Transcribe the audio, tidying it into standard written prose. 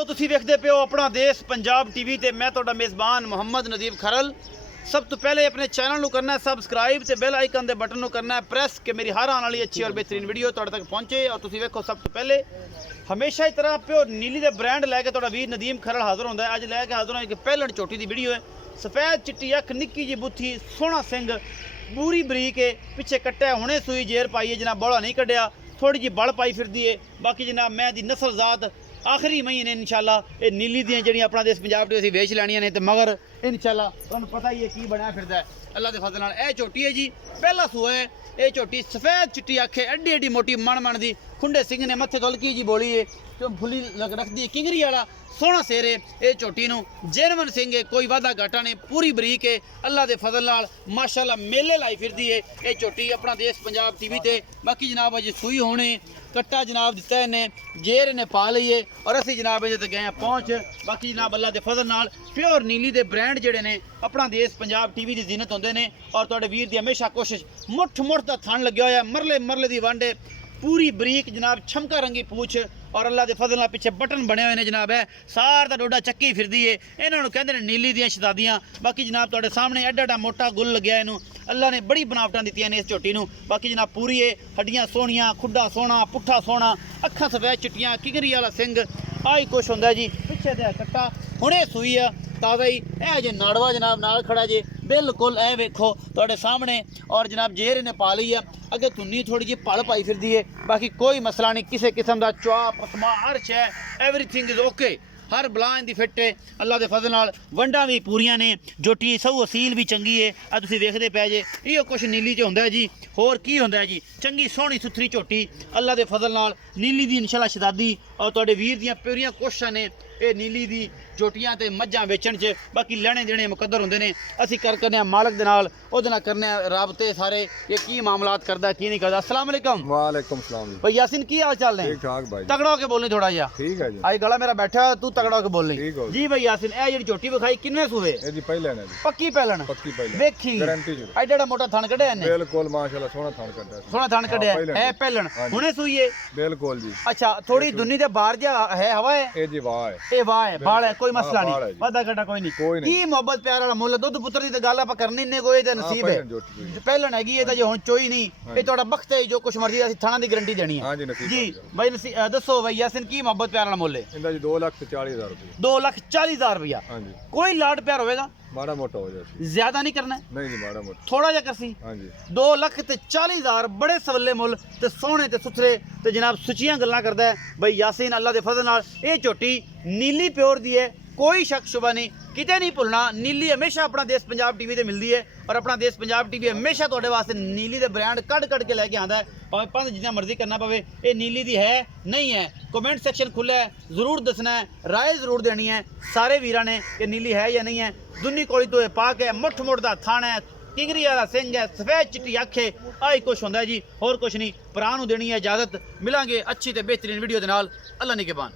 ਦੋਸਤੋ ਤੁਸੀਂ ਵੇਖਦੇ ਪਿਓ ਆਪਣਾ ਦੇਸ਼ ਪੰਜਾਬ ਟੀਵੀ ਤੇ ਮੈਂ ਤੁਹਾਡਾ ਮੇਜ਼ਬਾਨ ਮੁਹੰਮਦ ਨਦੀਬ ਖਰਲ। सब तो पहले अपने चैनल ਨੂੰ करना है सबसक्राइब ਤੇ ਬੈਲ ਆਈਕਨ ਦੇ ਬਟਨ ਨੂੰ करना है प्रेस कि मेरी हर आने वाली अच्छी और बेहतरीन वीडियो ਤੁਹਾਡੇ तक पहुंचे। और ਤੁਸੀਂ ਵੇਖੋ सब तो पहले हमेशा ही तरह ਪਿਓ नीली ਦੇ ब्रांड लैके ਤੁਹਾਡਾ ਵੀਰ ਨਦੀਮ ਖਰਲ ਹਾਜ਼ਰ ਹੁੰਦਾ है। ਅੱਜ ਲੈ ਕੇ ਹਾਜ਼ਰ ਹਾਂ ਇੱਕ ਪਹਿਲਣ ਝੋਟੀ ਦੀ ਵੀਡੀਓ है। सफेद चिट्टी अख निक्की जी बुथी सोहना सिंह पूरी बरीक है पिछे कट्टा हुणे सूई जेर पाई है जनाब बौला नहीं कढ़िया थोड़ी जी बल पाई फिरदी है। बाकी जनाब मैं दी नस्ल जात आखिरी महीने इंशाल्लाह ये नीली दी जड़ी अपना देश पंजाब दी वेच लैनियां ने ते मगर इंशाल्लाह तुहानू पता ही है की बनया फिरदा है अल्लाह दे फजल नाल। ए झोटी है जी पहला सूआ है। ये झोटी सफेद चिट्टी अख है एडी एडी मोटी मन दी खुंडे सिंह ने मत्थे तो हल्की जी बोली है तो फुली रखदी है किंगरी वाला सोहना सिर है। ये झोटी नू जेनवन सिंह है कोई वादा घाटा नहीं पूरी बरीक है अल्लाह दे फजल नाल माशाल्लाह मेले लाई फिरदी है। ये झोटी अपना देश पंजाब टीवी ते बाकी जनाब अज सूई होने कट्टा जनाब दिता इन्हें जेर इन्हें पा ली है और असी जनाब अजे तक गए पहुँच। बाकी जनाब अल्लाह के फजल नाल प्योर नीली दे ब्रांड जेडे ने अपना देश पंजाब टीवी की जीनत होंदे ने। और तुहाडे वीर दी हमेशा कोशिश मुठ दा थान लग्या होया मरले मरले दी वंड पूरी बरीक जनाब छमका रंगी पूछ और अल्लाह के फजल नाल पिछे बटन बने हुए ने जनाब है सार दा डोडा चक्की फिरदी है। इन्हां नूं कहंदे ने नीली दियां शहजादियां। बाकी जनाब तुहाडे सामने एडा एडा मोटा गुल लग्या इनू अल्लाह ने बड़ी बनावटां दित्तियां ने इस झोटी नूं। बाकी जनाब पूरी है हड्डियां सोहणियां खुड्डा सोहना पुट्ठा सोहना अखां सफेद चिट्टियां किंगरी वाला सिंह आई कुछ हुंदा जी पिछे दे कट्टा हुणे सूई आ ताज़ा ही ए जे नाड़वा जनाब नाल खड़ा जे बिल्कुल ए वेखो तुहाडे सामने। और जनाब जेर इन्हें पा ली है अगे तुन्नी थोड़ी जी पल पाई फिरदी है। बाकी कोई मसला नहीं किसी किस्म का चुआ पसमा हर शय एवरीथिंग इज ओके हर बला इनकी फिट है अल्लाह के फजल नाल वंडा भी पूरियां ने झोटी सऊ असील भी चंगी है। आ तुसीं वेखदे पै जे इहो कुछ नीली च हुंदा है जी होर की हुंदा है जी चंगी सोहनी सुथरी झोटी अल्लाह के फजल नाल नीली दी इंशाल्लाह शहजादी। और तुहाडे वीर दियां पूरियां कोशिशां ने ये नीली दी झोटियां ते मज्जां वेचण च बाकी लैणे देणे मुकद्दर हुंदे ने असीं करने मालक दे नाल ओहदे नाल करने राबते सारे ये की मामलात करदा की नहीं करदा। अस्सलाम वालेकुम। वालेकुम सलाम भाई यासीन की हाल चाल ने? ठीक ठाक भाई तगड़ा होके बोलनी थोड़ा जिहा ठीक है जी आई गला मेरा बैठा तू तगड़ा होके बोलनी ठीक हो जी। भाई यासीन ए जेडी झोटी विखाई किन्ने सूए? ये जी पहले ने जी पक्की पहलन पक्की पहले वेखी गारंटी जी एडा एडा मोटा थन कढिया ने बिल्कुल माशाल्लाह सोना थान कड्डा सोहना थन कढिया है पहलन हुणे सूई है बिल्कुल जी। अच्छा थोड़ी दुनी दे बाहर जा है हवा है ये जी वाह है ए वाह है बाल है कोई मसला बाल है नहीं जी। वादा घटा कोई नहीं की मोहब्बत प्यार वाला मुੱਲ दुੱਧ पुत्र दी ते गल ਆਪਾਂ करनी ने कोई ते नसीब है पहलन हैगी ये ਤਾਂ ਜੇ ਹੁਣ ਚੋਈ ਨਹੀਂ ਇਹ ਤੁਹਾਡਾ ਬਖਤ ਹੈ ਜੋ ਕੁਛ ਮਰਜ਼ੀ ਅਸੀਂ ਥਾਣਾ ਦੀ ਗਾਰੰਟੀ ਦੇਣੀ ਹੈ। हां जी नसीब जी भाई दसो भाई यासिन की मोहब्बत प्यार वाला ਮੁੱਲ है? इंदा जी 2,40,000 रुपए 2,40,000 रुपया। हां जी कोई लाड प्यार होएगा माड़ा मोटा हो जाए ज्यादा नहीं करना है नहीं जी माड़ा मोटा थोड़ा जा करसी। हां जी 2,40,000 बड़े सवले मुੱਲ ते सोहने ते सुथरे ते जनाब सुचियां गल्लां करदा है भाई यासीन अल्लाह दे फजल नाल। ये झोटी नीली प्योर दी है कोई शक शुबा नहीं किते नहीं भुलना। नीली हमेशा अपना देश पंजाब टीवी ते मिलती है और अपना देश पंजाब टीवी हमेशा तुहाडे वास्ते नीली दे ब्रांड कढ़ के लैके आंदा है भावें पंज जिन्ना मर्जी करना पवे। ये नीली दी है नहीं है कमेंट सैक्शन खुला है जरूर दसना है राय जरूर देनी है सारे वीरां ने कि नीली है या नहीं है। दुनी कोली तो पाक है मुठ मुठ दा थाना है किंगरी वाला सिंह है सफेद चिट्टी अख है आई कुछ होंदा है जी होर कुछ नहीं। भरा नूं देनी है इजाजत मिलांगे अच्छी ते बेहतरीन वीडियो दे नाल अल्लाह निगहबान।